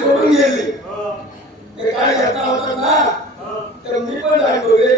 सोडून गेली ते काय घेता होता ना तर मी पण जायचो रे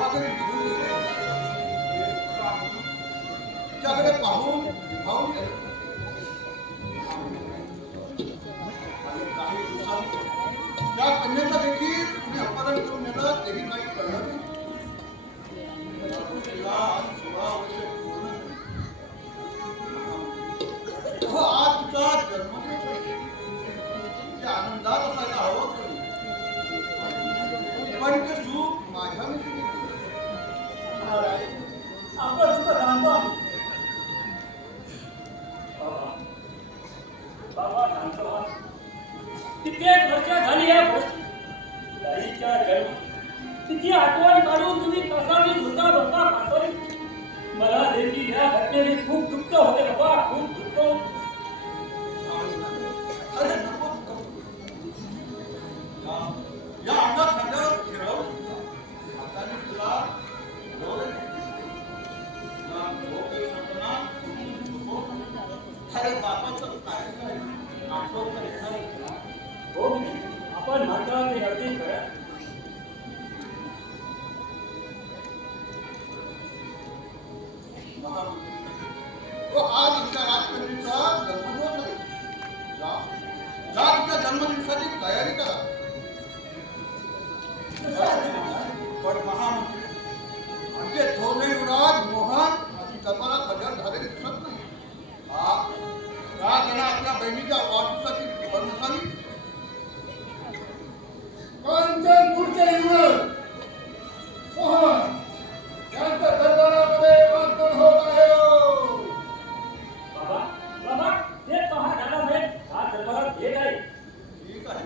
देवाकडे तिच्याकडे पाहून भावून गेलो. काही दिवसांनी त्या कन्येचं देखील तुम्ही अपहरण करून नेलं तेही काही कळलं नाही. तिला आज 16 वर्ष पूर्ण झाली. आज तुझा जन्मदिवस तिच्या आनंदात असायला हवं पण ते सुख माझ्या आपण सुद्धा जाणतो बाबा जाणतो कित्येक वर्ष झाली या ताईच्या जन्म तिची आठवण काढून तुम्ही कसा मी होता बघा पाठवली. मला देखील या घटनेने खूप दुःख होते बाबा, खूप दुःख. अरे नको या अंगात खांद्यावर फिरवलं आता मी तुला अरे बापाचं काय आठवण येणार हो आपण मात्र ते अगदी खरं. आज इतका राजकन्येचा जन्मदिवस आहे. तिच्या जन्मदिवसाची तयारी करा. पण महामंत्री आमचे थोरले युवराज मोहन अशी कल्पना हजर झालेली दिसत नाही. हा त्यांना आपल्या बहिणीच्या वाढदिवसाची खबर नसावी. कांचनपूरचे युवक मोहन यांच्या दरबारामध्ये वागमन होत आहे. बाबा बाबा हे पहा दादासाहेब, हा दरबारात येत आहे. ठीक आहे.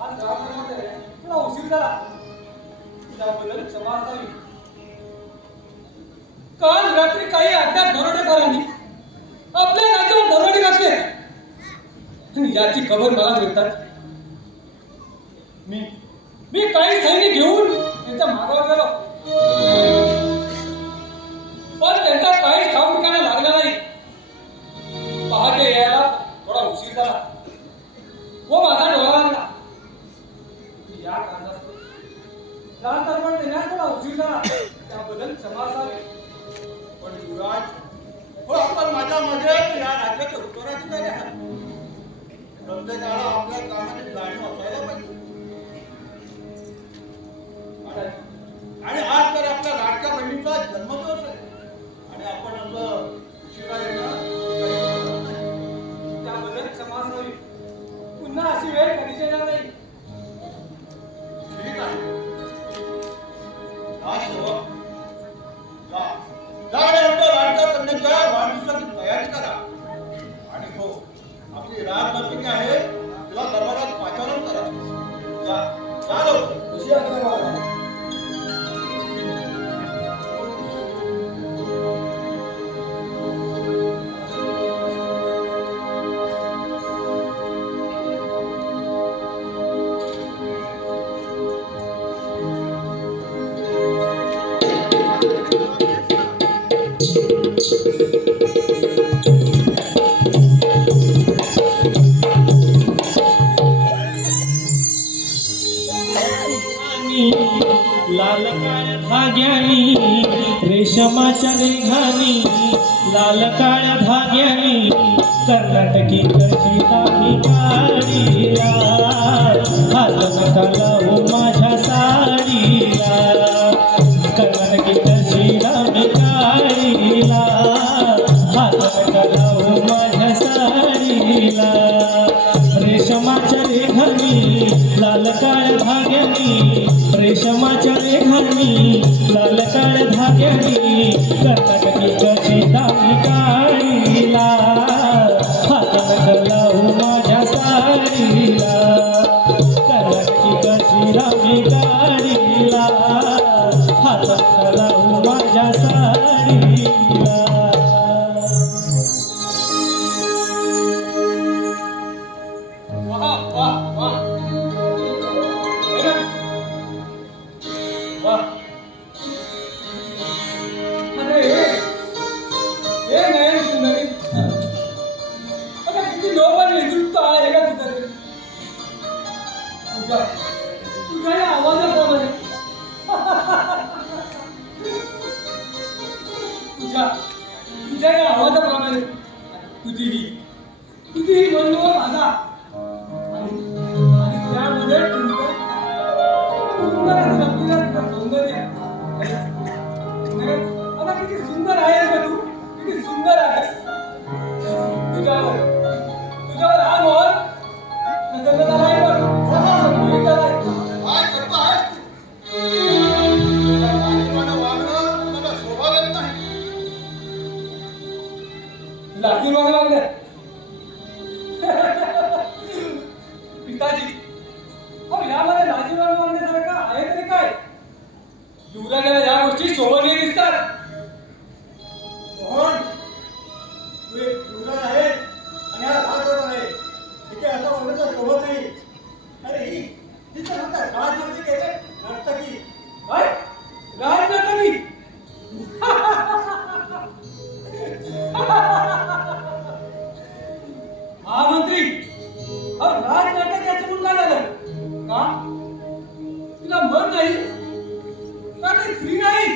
आज दवाखान्यामध्ये थोडा उशीर झाला, त्याबद्दल क्षमा असावी. काल रात्री काही अज्ञात दरोडेखोरांनी आपल्या राज्यावर दरोडे घातले आणि याची खबर मला मिळतात. मी काही सैनिक घेऊन त्यांच्या मागावर गेलो, पण त्यांचा काहीच ठाव ठिकाणा लागला नाही. पहाटे यायला थोडा उशीर झाला व माझा डोळा लागला. या कारणास्तव रान दरबार देण्यास थोडा उशीर झाला, त्याबद्दल क्षमा असावी. पण युवराज हो आपण माझ्या मध्ये या राज्याचे उत्तराधिकारी आहात. प्रत्येकाला आपल्या कामाची जाणीव असायला पाहिजे. आणि आज तर आपल्या लाडक्या बहिणीचा जन्मदिवस आहे आणि आपण असं उशिरा येणं त्याबद्दल क्षमा असावी. पुन्हा अशी वेळ कधीच येणार नाही. ठीक आहे. हा सेवक लाडक्या कन्याच्या वाढदिवसाची तयारी करा. आणि हो आपली राजनर्तकी आहे तिला दरबारात पाचारण करा. जा लवकर. लाल काळ्या धाग्यानी रेशमाच्या रेघानी लाल काळ्या धाग्यानी कर्नाटकी कशी दाढी काढीला हात नका लावू माझ्या साडीला कर्नाटकी कशी दाढी काढीला हात नका लावू माझ्या साडीला रेशमाच्या रेघानी लाल काळ्या धाग्यानी रेशमाच्या रेघानी लाल काळ्या धाग्यानी कर्नाटकी कशी दाढी काढीला हात नका लावू माझ्या साडीला कर्नाटकी कशी दाढी काढीला तुझ्या या आवाजाप्रमाणे तुझ्या या आवाजाप्रमाणे तुझी ही मनोहर माझा आणि त्यामध्ये सौंदर्य आता किती सुंदर आहेस ग तू, किती सुंदर आहेस. तुझ्यावर हा मोहन नजर झालाय बघ. काय करतोय? वागणं तुला शोभा देत नाही. लाठी मागण्या पिताजी, अहो यामध्ये लाजीवान मागण्यासारखं आहे तरी काय? युवराजाला या गोष्टी शोभनीय दिसतात. मोहन, तू एक युवराज आहे आणि हा राजवट आहे. इथे असं वागण्याचं शोभत नाही. अरे ही तिथं म्हणतात राजनर्तकी केले नर्तकी. काय राजनर्तकी? महामंत्री, अहो राजनर्तकी याचं म्हणून काय झालं का? तिला मन नाही का ती स्त्री नाही?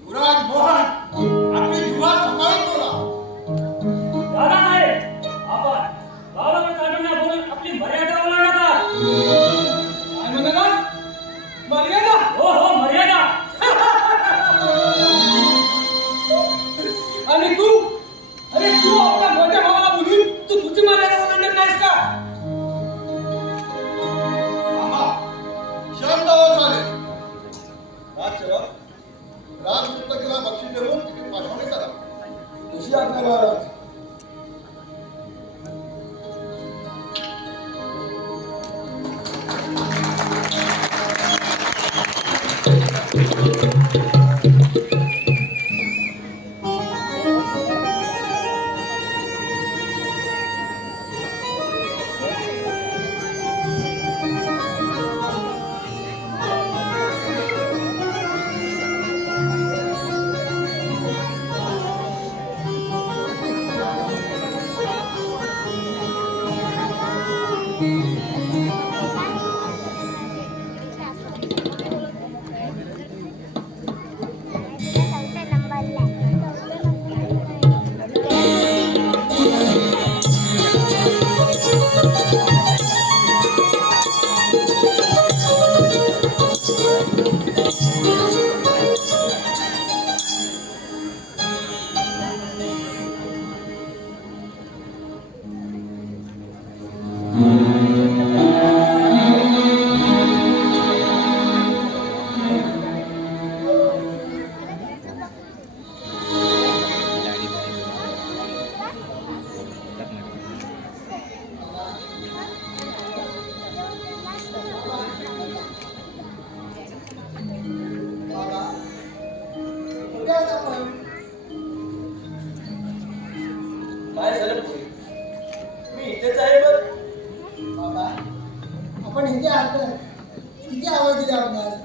युवराज मोहन, आपली युवा सांभाळून बोला. दादा नाही आपण गावाला काढून बोलून आपली मर्यादा ओलांडा. काय म्हणतात? मर्यादा? हो हो मर्यादा. आणि तू आपल्या मोठ्या भावाला बोलून तू तुझी मर्यादा ओलांडत नाहीस का? आहा, शांत हो चालेल. राजसेवक, राजपुत्रकीला बक्षीस देऊन तिथे पाठवणे करा. कशी आज्ञा महाराज. काय झालं? मी इथेच आहे बघ. बाबा, आपण इथे आलो किती आवाज दिले आपल्याला.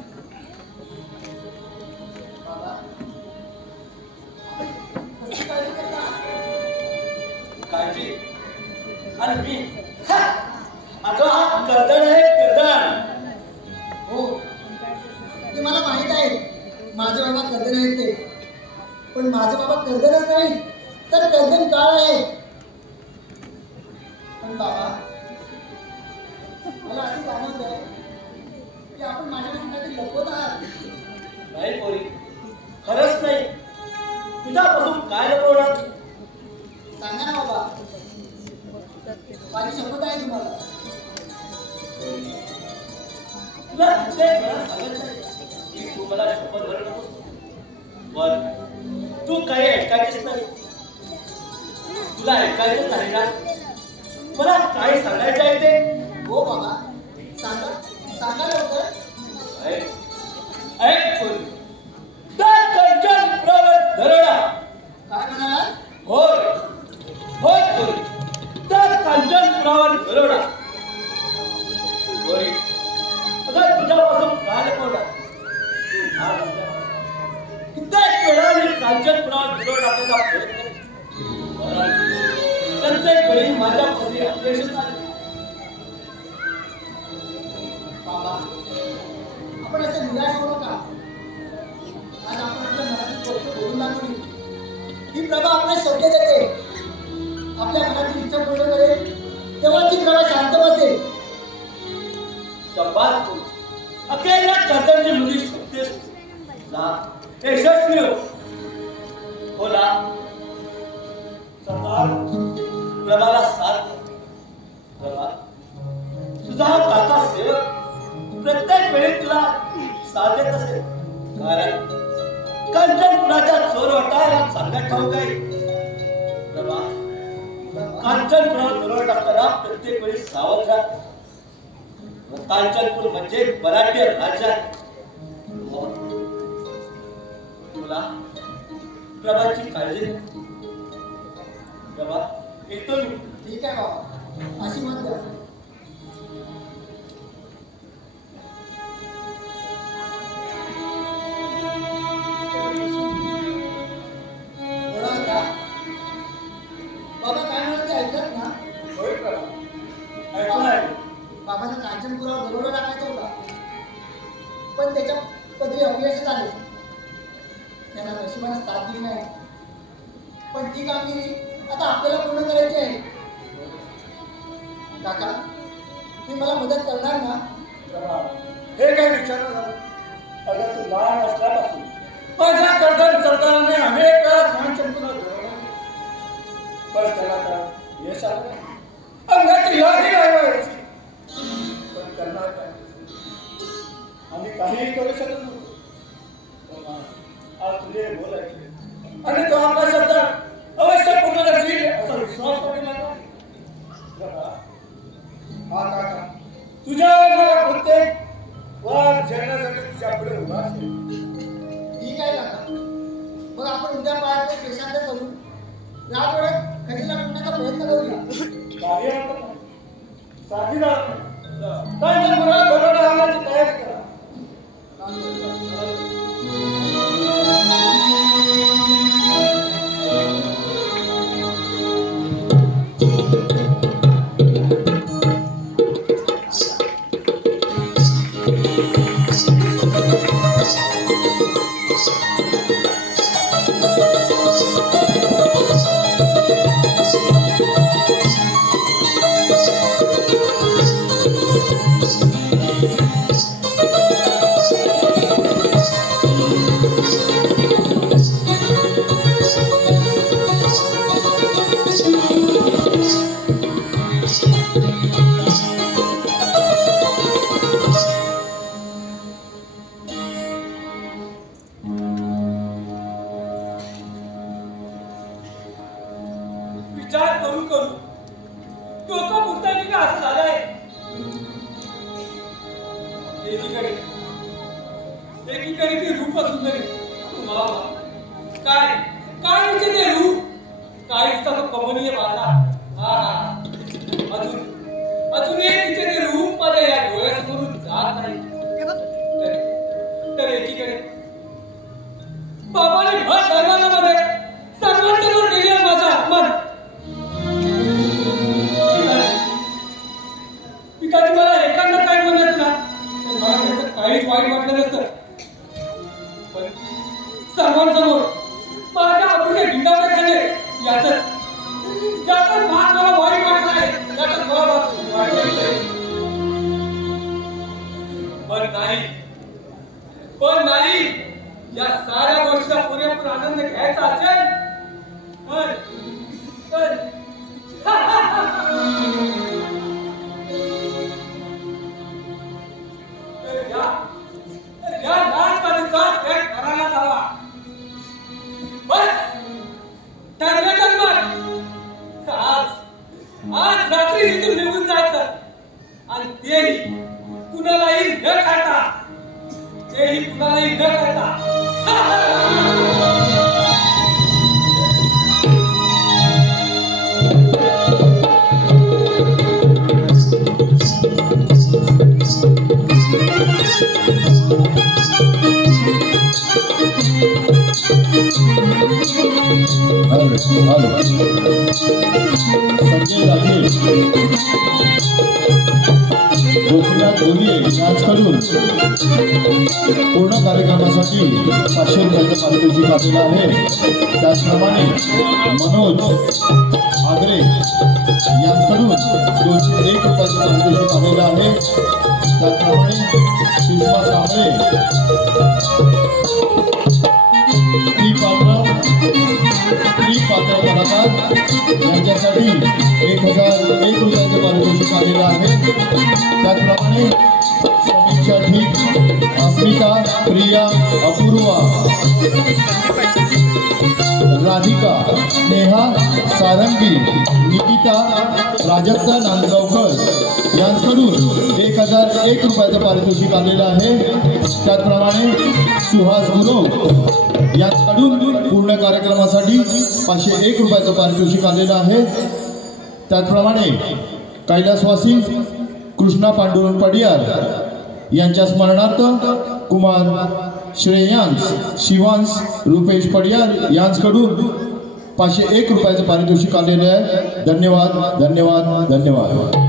बाबा, कशी काळजी करता? काळजी? आणि मी अगं हा कर्दळ आहे, कर्दळ. हो, ते मला माहित आहे. माझे बाबा कर्दन आहेत ते. पण माझे बाबा कर्दनच नाही तर कर्दन काळ आहे. पण बाबा, मला असं जाणवत आहे की आपण माझ्यापासून काहीतरी लपवत आहात. नाही पोरी, खरंच नाही. तुझ्यापासून काय लपवणार? सांगा ना बाबा, माझी शपथ आहे तुम्हाला. तुला कित्येक वेळा सांगितलंय की तू मला शपथ भरत नकोस. पण तू काही ऐकायचीच नाही. तुला ऐकायचंच नाही ना? मला काय सांगायचं आहे ते? हो बाबा, सांगा सांगा लवकर. ऐक पोरी, त्या कंचनपुरावर दरोडा. काय म्हणाल? होय होय पोरी, त्या कंचनपुरावर दरोडा. पोरी, अगं तुझ्यापासून काय लपवणार? तू लहान असल्यापासून कित्येक वेळा मी कांचनपुरावर दरोडा टाकण्याचा प्रयत्न केला. प्रत्येक वेळी माझ्या पोरी अपयश आले. प्रभा आपल्याला शब्द देते, आपल्या मनाची इच्छा पूर्ण करेल तेव्हा ती प्रभा शांत बसेल. शब्बास तू अकेल्या कर्दनची मुली शोधतेस ना यशस्वी हो. बोला सरदार प्रभाला साथ प्रभा तुझा हा काका सेवक प्रत्येक वेळी तुला साथ देत असेल, कारण कांचनपुराच्या चोरवटाला सांगत ठाऊक आहे. प्रभा कांचनपुरावर दरोड टाकताना प्रत्येक वेळी सावध राहा. कांचनपूर म्हणजे मराठी राज्यात तुला प्रभाची काळजी घे. प्रभा येतो मी. ठीक आहे बाबा, आशीर्वाद द्या. बाबा काय म्हणत ते ऐकत ना? होय प्रभा, ऐकून आहे. बाबांना कांचनपुरावर दरोडा टाकायचा होता, पण त्याच्या पदरी अपयश आले. त्यांना नशिबाने साथ दिली नाही, पण ती कामगिरी आता आपल्याला पूर्ण करायची आहे. काका तुम्ही मला मदत करणार ना? प्रभा, हे काय विचार झालं? अगं तू लहान असल्यापासून माझ्या कर्दन सरदाराने अनेक वेळा कांचनपुरात दरोडा, पण त्याला तर यश आलं नाही. अंगाची लाही नाही व्हायची. पण करणार काय? आम्ही काहीही करू शकत नव्हतो. आज तुझे बोल ऐकले आणि तो आपला शब्द अवश्य पूर्ण करतील असा विश्वास वाटेल मला. प्रभा, हा काका तुझ्या मला प्रत्येक वाद झेलण्यासाठी तुझ्या पुढे उभा असेल. ठीक आहे काका, मग आपण उद्या पायाचे पेशांत करू, रातोरात खजिना लुटण्याचा प्रयत्न करूया. काही हरकत नाही. साथीदार कांचनपुरात दरोडा आणण्याची तयारी करा. विचार करून करू डोकं फुटतंय की असं झालंय. एकीकडे ती रूप सुंदरी काय काय तिचे ते रूप, काय तिचा तो कमनीय वाटा. हा हा अजून एक तिचे ते रूप मध्ये या डोळ्यासमोरून जात नाही. तर एकीकडे बाबाने भर दरबारामध्ये सर्वांच्यावर केली आहे माझा अपमान. पिताजी मला एखादा काय बोलत ना तर मला त्याचं काहीच वाईट वाटलं नसतं, पण सर्वांसमोर माझ्या अपुऱ्या भिंडावर खाल्ले यातच भाग मला वाईट वाटलाय. यातच मला वाईट वाटलंय. पण नाही या साऱ्या गोष्टीचा पुरेपूर आनंद घ्यायचा असेल तर या राजवाडीचा त्याग करायला हवा. बस ठरलं मग आज रात्री इथून निघून जायचं, आणि तेही कुणालाही न खाता. संजय गोपीनाथ ढोलिये यांच्याकडून पूर्ण कार्यक्रमासाठी 500 रुपयाचं पारितोषिक आलेलं आहे. त्याचप्रमाणे मनोज आगरे यांच्याकडून 201 रुपयाचं पारितोषिक आलेलं आहे. त्याचप्रमाणे सुषमा कांबळे पात्र कलाकार यांच्यासाठी 1001 रुपयाचं पारितोषिक आलेलं आहे. त्याचप्रमाणे समीक्षा ठीक, अस्मिता, प्रिया, अपूर्वा, राधिका, नेहा सारंगी, निकिता, प्राजक्ता नांदगावकर यांच्याकडून 1001 रुपयाचं पारितोषिक आलेलं आहे. त्याचप्रमाणे सुहास गुरव यांच्याकडून पूर्ण कार्यक्रमासाठी 501 रुपयाचं पारितोषिक आलेलं आहे. त्याचप्रमाणे कैलासवासी कृष्णा पांडुरंग पडियार यांच्या स्मरणार्थ कुमार श्रेयांश शिवांश रुपेश पडियार यांच्याकडून 501 रुपयाचं पारितोषिक आलेलं आहे. धन्यवाद धन्यवाद धन्यवाद.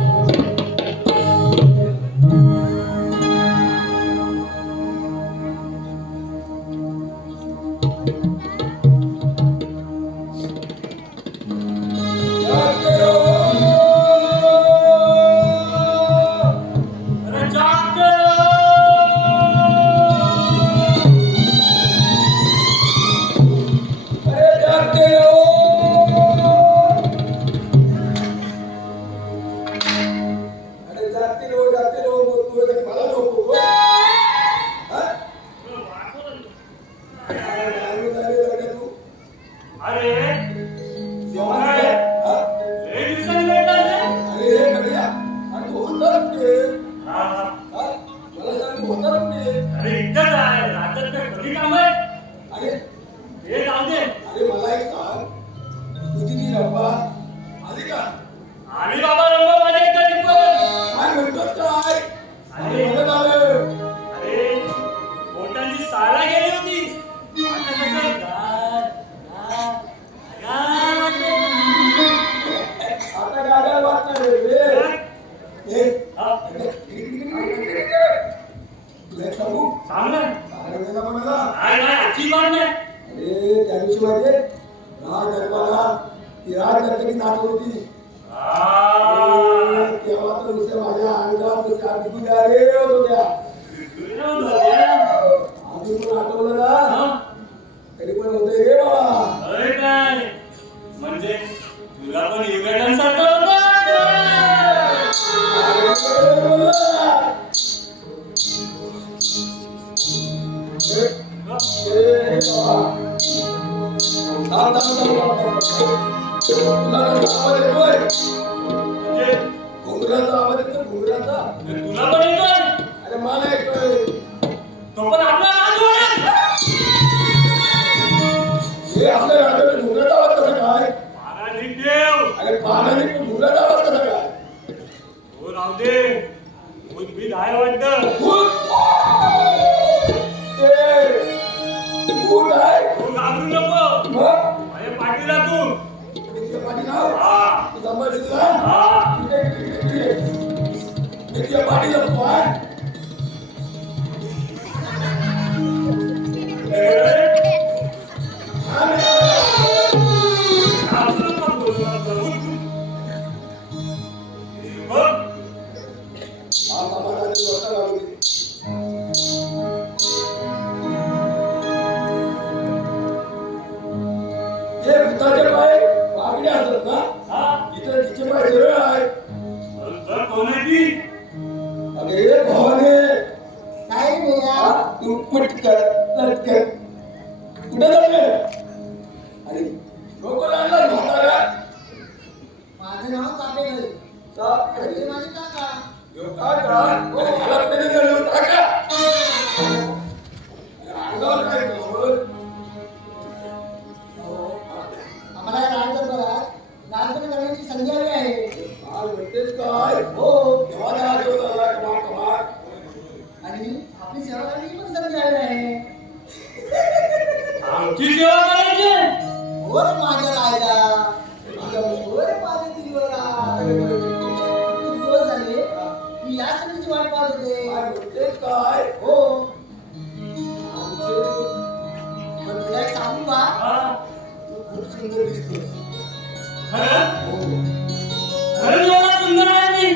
खरंच एवढा सुंदर आहे मी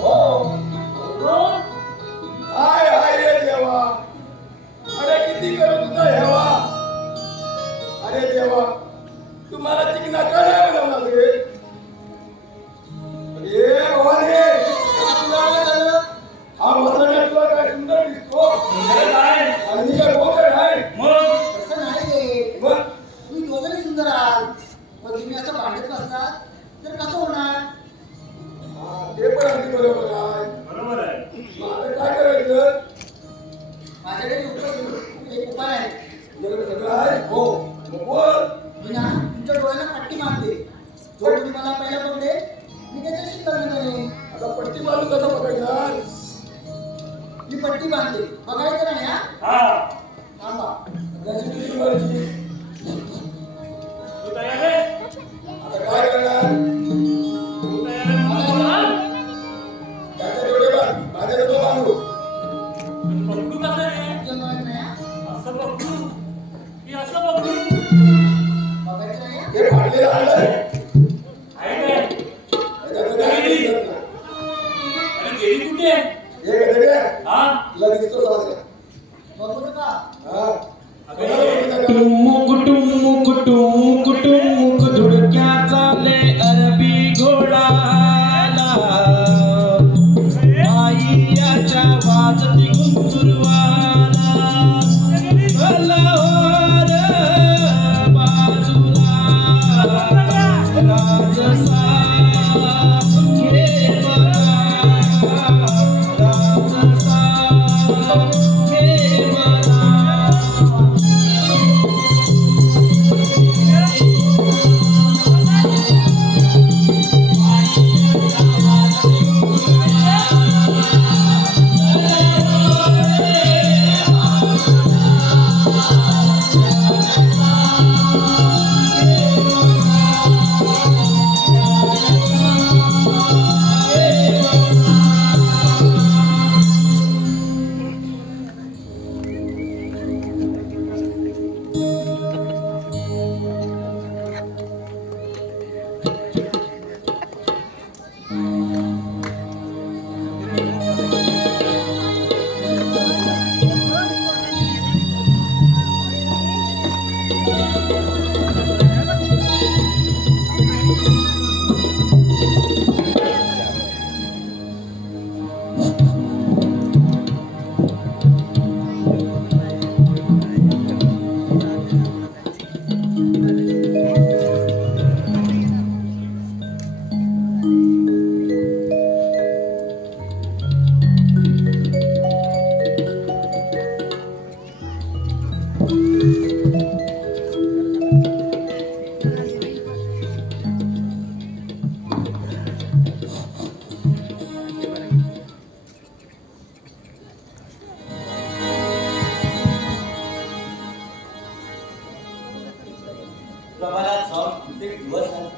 हो हो हाय हाय रे देवा अरे किती करू तुझा हेवा अरे देवा तुम्हाला चिकना काय बनवला रे अरे भवानी हा मसाला तुला काय सुंदर दिसतो सुंदर काय आणि काय बोकर आहे मग तसं नाही रे मग तुम्ही दोघंही सुंदर आहात पण तुम्ही असं भांडत बसलात तर कसं होणार हा, ते पण अगदी बरोबर आहे बरोबर आहे मग आता काय करायचं माझ्याकडे एक उपाय आहे तुझ्याकडे सगळं आहे हो मग बोल मी ना तुमच्या डोळ्याला पट्टी मारते जो तुम्ही मला पहिला पकडे मी त्याच्याशी लग्न करेन आता पट्टी बांधून कसं पकडणार मी पट्टी बांधते बघायचं नाही हा हा थांबा जशी तुझी मर्जी तू तयार आहे आता काय करणार तू तयार आहे म्हणून बोल. त्याच्या डोळे बांध माझ्या डोळे बांधू पण पकडू कसं रे तुझं बघायचं नाही हा? असं पकडू की असं पकडू बघायचं नाही हा? हे फाडलेलं आणलंय आहे काय त्याच्याकडे काही दिसत नाही. अरे गेली कुठे हे गधडे हा तुला दिसतो सारखं. बघू नका हा. टुमुक टुमुक टुमुक टुमुक धुडक्या चाले अरबी घोडाला आईयाच्या वाजती गुंजुरवाला भलावर बाजूला राजसा घे बघा राजसा घे बघा प्रभात जाऊन कित्येक दिवस झाले.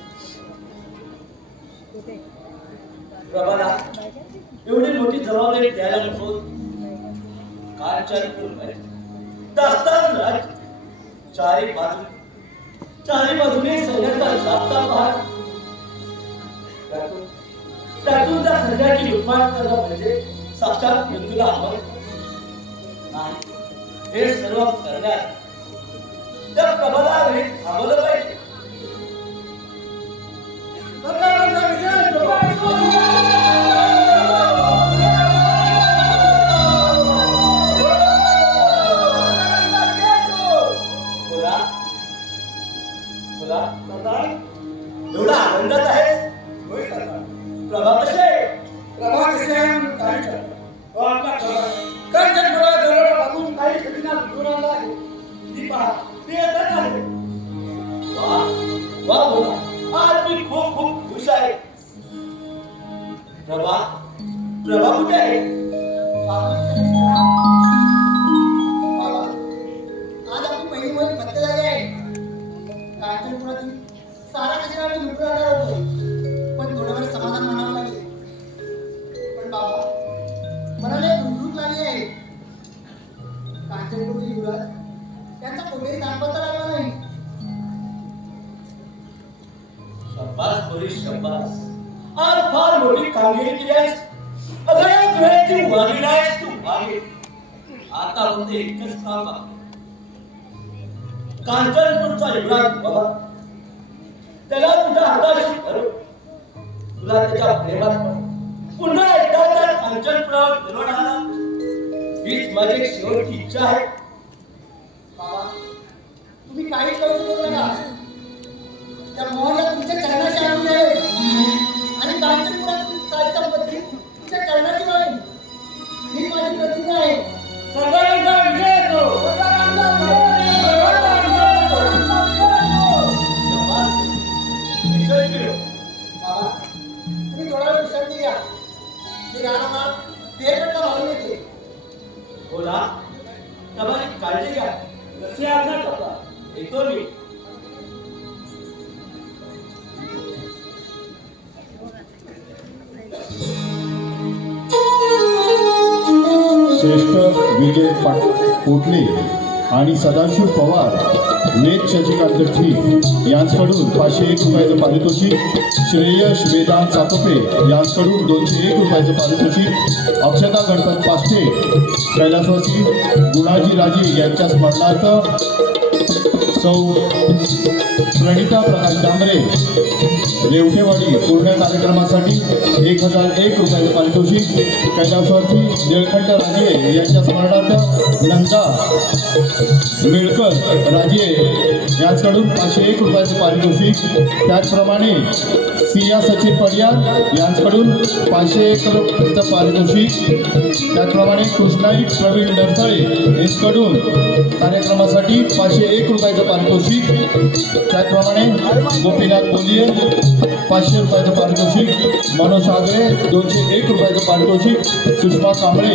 प्रभाला एवढी मोठी जबाबदारी द्यायला नको काय विचार करून पाहिजे दास्तान राज चारी बाजूने सैन्याचा जाता भाग त्यातून त्या सैन्याची लुटमार करणं म्हणजे साक्षात मृत्यूला आव्हान नाही. हे सर्व करण्यात त्या प्रभाला घरी थांबवलं पाहिजे. एवढा आनंदात आहे प्रभा कसे प्रभा कसे काही करतो आपला कंचन डोळा जवळ बघून काही कठीणा दुराला आहे ती पहा ते येतच आहे वा बोला आज मी खूप खूप खुश आहे. प्रभा कुठे आहे? बाबा आज आपली पहिली मुली पत्ते झाली आहे. कांचनपुरातील सारा कचरा आम्ही लुटून आणणार होतो पण थोड्यावर समाधान मानावं लागेल. पण बाबा मला लय दुःख लागली आहे. कांचनपूरचे युवराज त्यांचा कोणीही दाम्पत्य लागला नाही. शब्बास बरी शब्बास. आज फार मोठी कामगिरी केली आहेस. अगं वेळेची वाली आहेस तू वाली. आता फक्त एकच काम आहे. कांचनपूरचा युवराज बाबा त्याला तुझ्या हाताशी धरून तुला त्याच्या प्रेमात पड. पुन्हा एकदा त्या कांचनपुरावर फिरवून आला हीच माझी शेवटची इच्छा आहे. बाबा तुम्ही काही करू शकत नका. त्या मोहनला तुमच्या चरणाशी आणून द्यावे आणि कांचनपुरात सारी संपत्ती तुमच्या चरणाची व्हावी ही माझी प्रतिज्ञा आहे. सगळ्यांचा विजय असो. बाबा तुम्ही थोडा वेळ विश्रांती घ्या. मी राहणार फेरफटका मारून येते. बोला तुम्हाला काळजी घ्या. कसे आज्ञा करता. येतो मी. श्रेष्ठ विजय पोटले आणि सदाशिव पवार लेख शशिकांत ठीक यांच्याकडून 501 रुपयाचं पारितोषिक. श्रेयश वेदांत सातोपे यांच्याकडून 201 रुपयाचं पारितोषिक. अक्षता गणपत पाष्टे कैलासवासी गुणाजी राजे यांच्या स्मरणार्थ सौ प्रणिता प्रकाश डांबरे रेवटेवाडी पूर्ण कार्यक्रमासाठी 1001 रुपयाचं पारितोषिक. कैलासवासी निळकंठ राजे यांच्या स्मरणार्थ नंदा मिळकर राजे यांच्याकडून 501 रुपयाचं पारितोषिक. त्याचप्रमाणे सिया सचिन पडियार यांच्याकडून 501 रुपयाचं पारितोषिक. त्याचप्रमाणे कृष्णाई प्रवीण नरसळे यांच्याकडून कार्यक्रमासाठी 501 रुपयाचं पारितोषिक. त्याचप्रमाणे गोपीनाथ बोलिये 500 रुपयाचं पारितोषिक. मनोज आगरे 201 रुपयाचं पारितोषिक. सुषमा कांबळे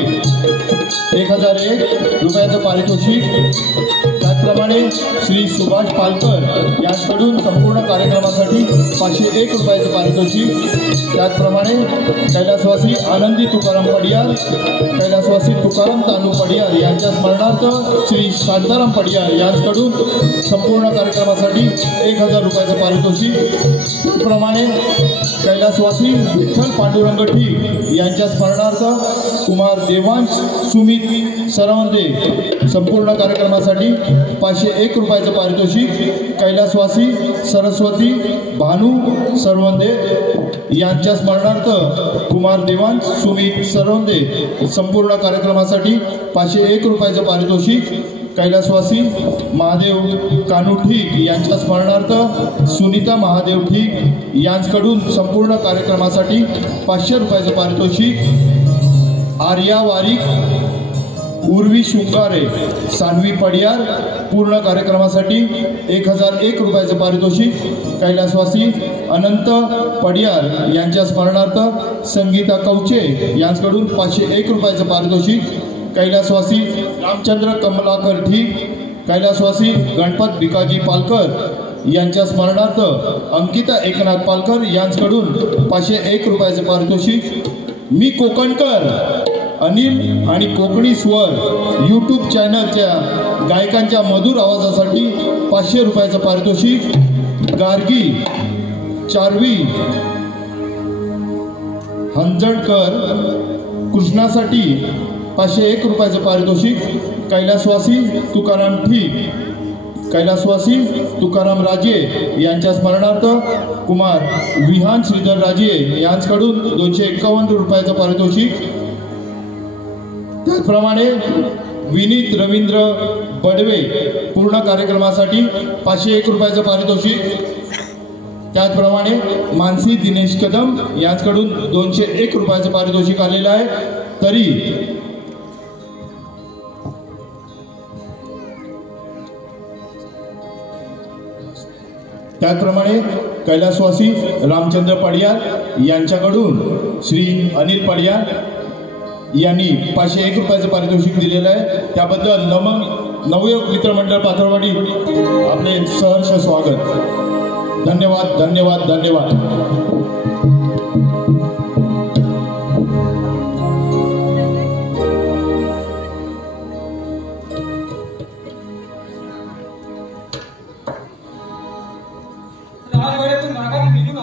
1001 रुपयाचं पारितोषिक. त्याचप्रमाणे श्री सुभाष पालकर यांच्याकडून संपूर्ण कार्यक्रमासाठी 501 रुपयाचं पारितोषिक. त्याचप्रमाणे कैलासवासी आनंदी तुकाराम पडियार कैलासवासी तुकाराम तानू पडियार यांच्या स्मरणार्थ श्री शांताराम पडियार यांच्याकडून संपूर्ण कार्यक्रमासाठी 1000 रुपयाचं पारितोषिक. त्याचप्रमाणे कैलासवासी विठ्ठल पांडुरंग ठीक यांच्या स्मरणार्थ कुमार देवांश सुमित सरवंदे संपूर्ण कार्यक्रमासाठी 501 रुपयाचं पारितोषिक. कैलासवासी सरस्वती भानू सरवंदे यांच्या स्मरणार्थ कुमार देवांश सुमित सरवंदे संपूर्ण कार्यक्रमासाठी 501 रुपयाचं पारितोषिक. कैलासवासी महादेव कानू ठीक यांच्या स्मरणार्थ सुनीता महादेव ठीक यांच्याकडून संपूर्ण कार्यक्रमासाठी 500 रुपयाचं पारितोषिक. आर्या वारीक उर्वी शुंगारे सान्वी पडियार पूर्ण कार्यक्रमासाठी 1001 रुपयाचं पारितोषिक. कैलासवासी अनंत पडियार यांच्या स्मरणार्थ संगीता कवचे यांच्याकडून 501 रुपयाचं पारितोषिक. कैलासवासी रामचंद्र कमलाकर ठीक कैलासवासी गणपत भिकाजी पालकर यांच्या स्मरणार्थ अंकिता एकनाथ पालकर यांच्याकडून 501 रुपयाचं पारितोषिक. मी कोकणकर अनिल आणि कोकणी स्वर यूट्यूब चॅनलच्या गायकांच्या मधुर आवाजासाठी 500 रुपयाचं पारितोषिक. गार्गी चारवी हंजडकर कृष्णासाठी 501 रुपयाचं पारितोषिक. कैलासवासी तुकाराम ठीक कैलासवासी तुकाराम राजे यांच्या स्मरणार्थ कुमार विहान श्रीधर राजे यांच्याकडून 251 रुपयाचं पारितोषिक. त्याचप्रमाणे विनीत रवींद्र बडवे पूर्ण कार्यक्रमासाठी 501 रुपयाचं पारितोषिक. त्याचप्रमाणे मानसी दिनेश कदम यांच्याकडून 201 रुपयाचं पारितोषिक आलेलं आहे. तरी त्याचप्रमाणे कैलासवासी रामचंद्र पडियार यांच्याकडून श्री अनिल पडियार यांनी 501 रुपयाचं पारितोषिक दिलेलं आहे. त्याबद्दल नवयुवक मित्रमंडळ पाथरवाडी आपले सहर्ष स्वागत. धन्यवाद धन्यवाद धन्यवाद. राजवाड्यातून माघारी निघून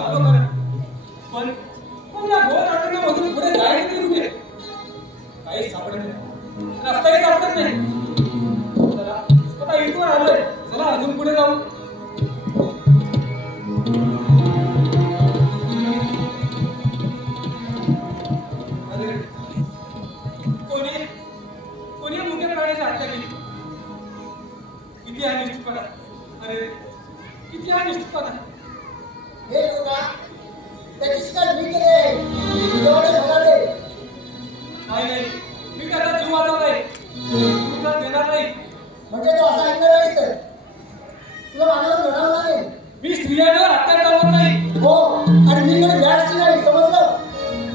स्त्रियांवर अत्याचार करत नाही. हो, आणि मी कडे व्याजची नाही, समजलं?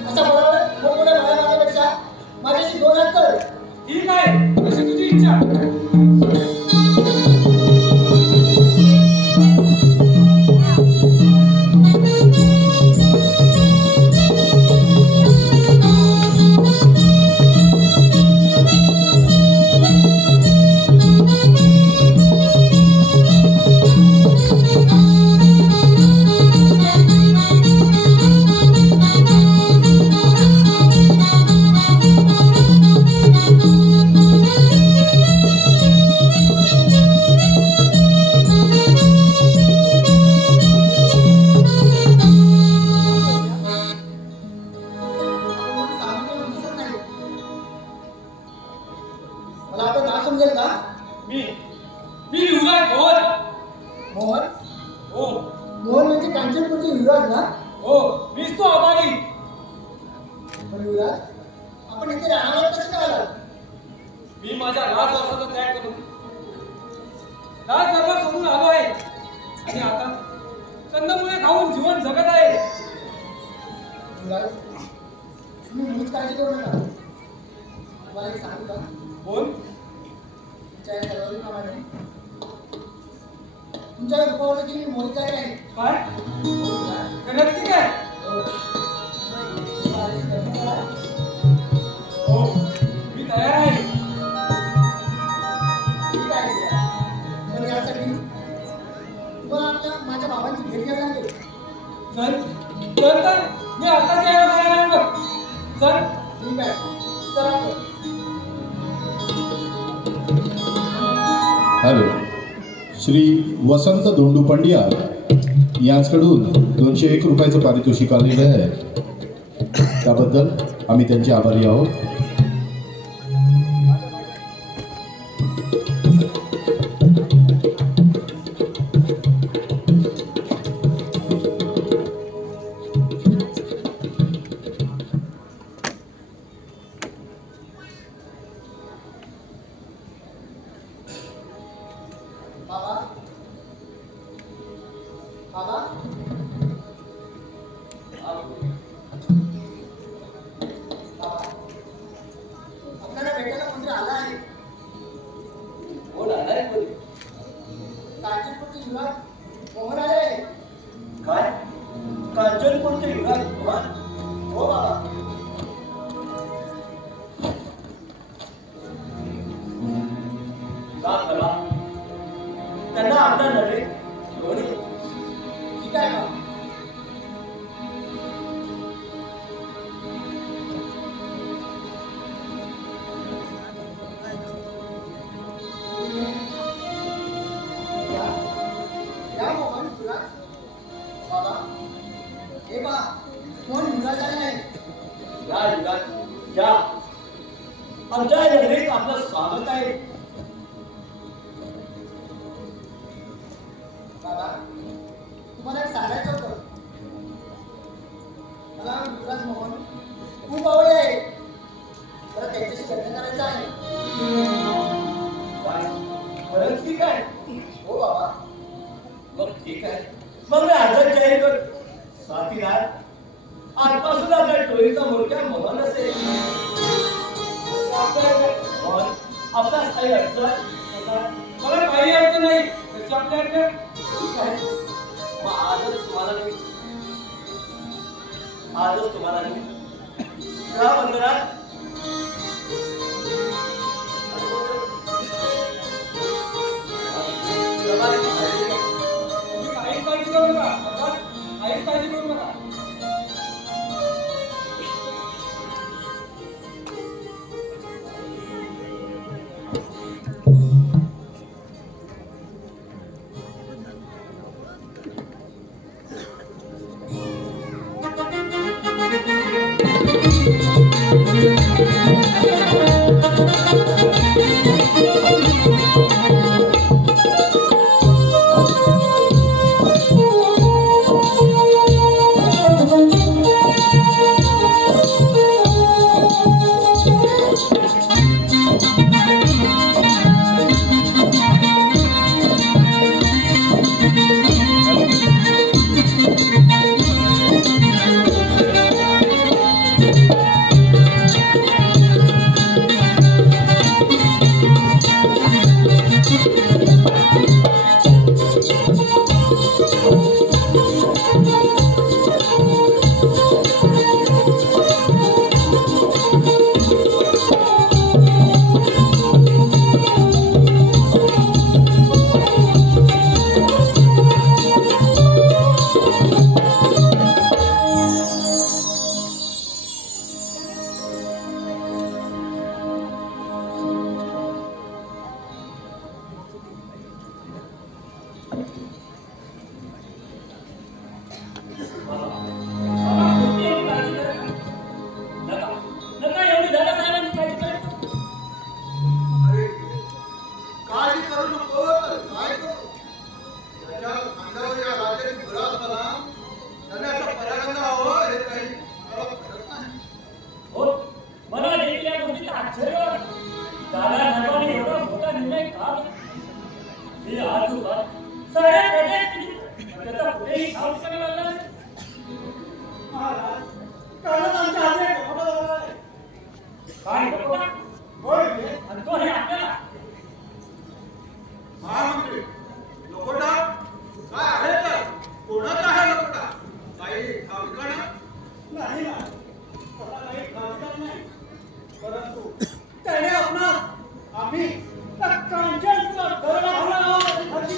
असा बरोबर मोठमोठ्या बाया मारण्यापेक्षा माझ्याशी 2 हात कर. ठीक आहे, अशी तुझी इच्छा. मला आता नाव समजेल का? मी युवराज मोहन. मोहन? हो मोहन म्हणजे कांचनपूरचे युवराज ना? हो, मीच तो अभागी. पण युवराज, आपण इथे राहणार कसं काय आलात? मी माझ्या राजवासाचा त्याग करून राजदरबार सोडून आलो आहे आणि आता कंदमुळे खाऊन जीवन जगत आहे. युवराज, तुम्ही मुळीच काळजी करू नका. तुम्हाला एक सांगू का? बोल. तुमच्या या तलवारीप्रमाणे तुमच्या रूपावरची मी मोहित आहे. काय नक्की काय? हो, मी तयार आहे. ठीक आहे. पण यासाठी तुम्हाला आपल्या माझ्या बाबांची भेट घ्यावी लागेल. तर मी आता तयार आहे मग. चल. ठीक आहे, चला तर. हॅलो, श्री वसंत धोंडू पंड्या यांच्याकडून 201 रुपयाचं पारितोषिक आलेलं आहे. त्याबद्दल आम्ही त्यांचे आभारी आहोत. बाबा, बाबा, आपल्याला भेटायला कोणतरी आला आहे. कोण आलाय कोणी? कांचनपूरचे युवराज मोहन आले आहे. काय? कांचनपूरचे युवराज मोहन? हो बाबा. जा खरा. त्यांना आपल्या नव्हे घेऊन ये. ठीक आहे बाबा. या मोहन युवराज. बाबा, हे बा मोहन युवराज आले आहे. या युगात या. आमच्या या नगरीत आपलं स्वागत आहे. बाबा, तुम्हाला एक सांगायचं होतं. मला युवराज मोहन खूप आवडले आहे. मला त्यांच्याशी लग्न करायचं आहे. काय? खरंच ठीक आहे? हो बाबा. मग ठीक आहे. मग मी आजच जाहीर करतो. साथीदार, आजपासून आपल्या टोळीचा मोठ्या मोहन असेल. मोहन, आपल्यास काही अडचण मला काही अडचण नाही. त्याची आपली अडचण. ठीक आहे. मग आजच तुम्हाला या बंधनात तुम्ही काहीच काळजी करू नका. काहीच काळजी करू नका. नाही ना, मला काही खासदार नाही. परंतु त्याने आपणास आम्ही त्या कांचनचा दरोडा घालावा अशी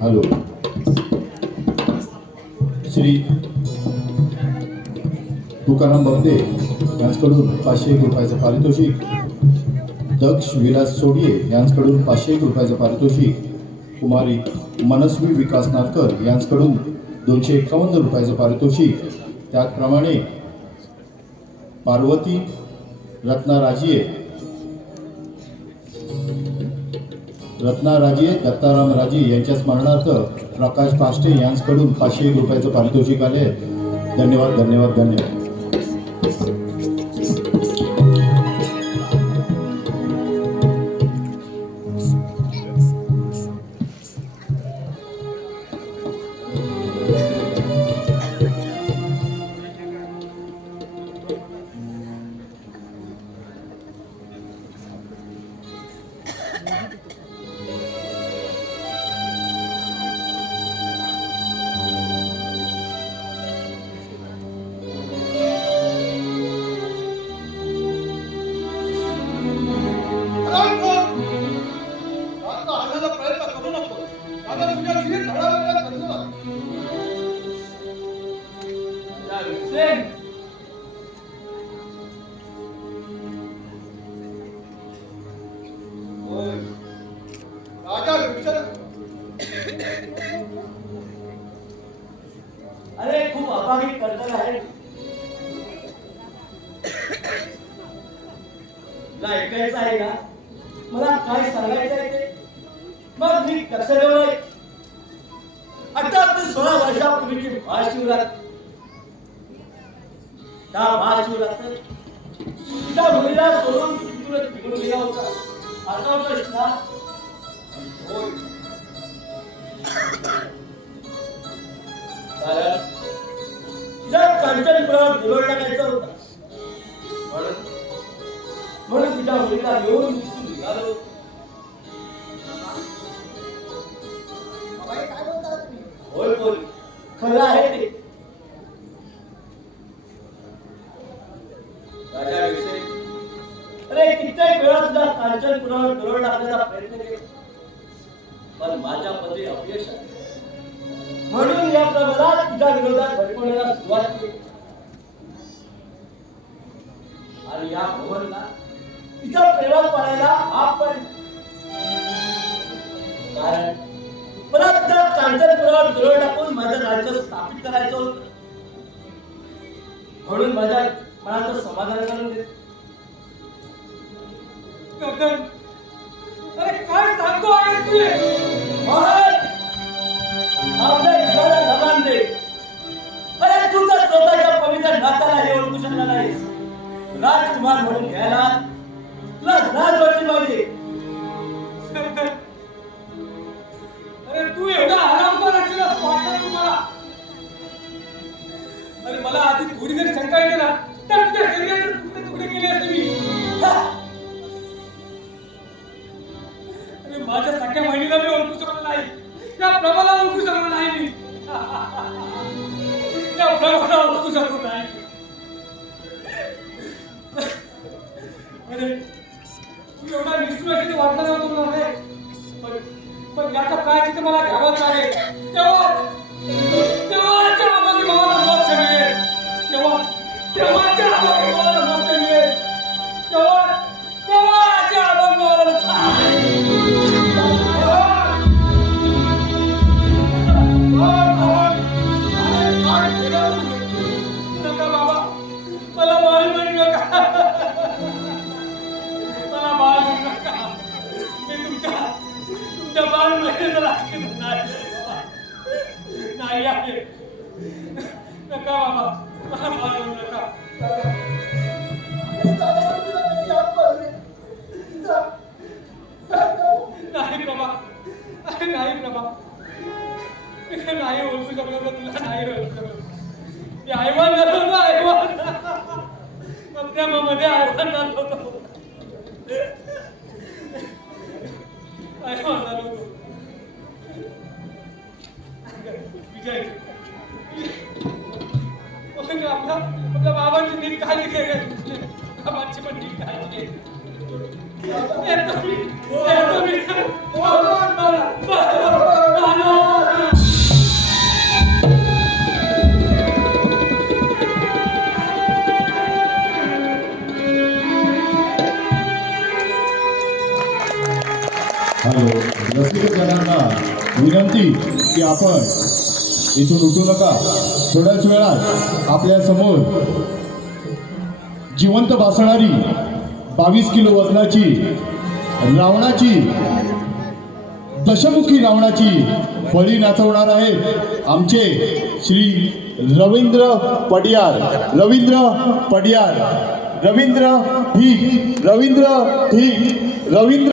हॅलो. श्री तुकाराम बगदे यांच्याकडून 501 रुपयाचं पारितोषिक, दक्ष विलास सोडिये यांच्याकडून 501 रुपयाचं पारितोषिक, कुमारी मनस्वी विकास नाटकर यांच्याकडून 251 रुपयाचं पारितोषिक, त्याचप्रमाणे पार्वती रत्नाराजिये रत्नाराजे दत्ताराम राजे यांच्या स्मरणार्थ प्रकाश पाष्टे यांच्याकडून 501 रुपयाचं पारितोषिक आले. धन्यवाद धन्यवाद धन्यवाद. अरे खूप अभागी कर्तव्य आहे. तुला ऐकायचं आहे का? मला काय सांगायचं आहे ते? मग मी कसं ठेवलंय? आता 16 वर्षापूर्वीची महाशिवरात्र. त्या महाशिवरात्र तुझ्या मुलीला सोडून तुला निघून गेला होता. आठवतोस ना? होय. कारण तुझ्या कांचनपुरावर दुरोड टाकायचा होता. म्हणून तुझ्या मुलीला घेऊन निघालो. काय बोलता तुम्ही? होय बोल, खरं आहे ते. राजाविषयी अरे कित्येक वेळा तुझ्या कांचनपुरावर दुरोड टाकण्याचा प्रयत्न केला, पण माझ्या पती अपयश आले. म्हणून या प्रबलात तुझ्या विरोधात भडकवण्याला सुरुवात केली आणि या भवनला तिच्या प्रेमात पाडायला आपण कारण मला तुझ्या कांचनपुरावर दुरोड टाकून माझं राज्य स्थापित करायचं होतं. म्हणून माझ्या मनाचं समाधान करून दे. अरे काय सांगतो आहे तू? आपल्या घराला लबान दे. अरे तुझा स्वतःच्या पवित्र नात्याला हे ओळखू शकला नाहीस. राजकुमार म्हणून घ्यायला तुला लाज वाटली पाहिजे. अरे तू एवढा आरामदार असलेला वाटला तुम्हाला? अरे मला आधी थोडी जरी शंका येते ना तर तुझ्या शरीराचे तुकडे तुकडे केले असते मी. अरे माझ्या सख्या बहिणीला मी ओळखू शकलो नाही, त्या प्रभाला ओळखू शकलो नाही मी. त्या प्रभाला ओळखू शकलो नाही. अरे तू एवढा निष्ठुर असे वाटलं नव्हतं मला रे. पण याचा प्रायश्चित्त मला घ्यावंच लागेल. तेव्हाच्या आम्हाला भावाला मोक्ष मिळेल. तेव्हाच्या आम्हाला भावाला मोक्ष मिळेल. तेव्हाच्या आम्हाला भावाला नका बाबा, मला बाळ म्हणू नका. मला बाळ म्हणू नका. मी तुमच्या बाळ महिन्याचा लागत नाही आहे. नका बाबा, मला बाळ म्हणू नका. नाही प्रभा, नाही प्रभा, नाही ओळखू शकलो तर तुला नाही ओळखू शकलो. मी आयवान झालो होतो. आयवान प्रेमामध्ये आयवान झालो होतो. आयवान झालो होतो. विजय आपल्या बाबांची नीट काळजी घे. बाबांची पण नीट काळजी घे. हॅलो, रसिकजनांना विनंती की आपण इथून उठू नका. थोड्याच वेळात आपल्या समोर जिवंत भासणारी 22 किलो वजनाची रावणाची दशमुखी रावणाची फळी नाचवणार आहेत आमचे श्री रवींद्र पडियार. रवींद्र ठीक.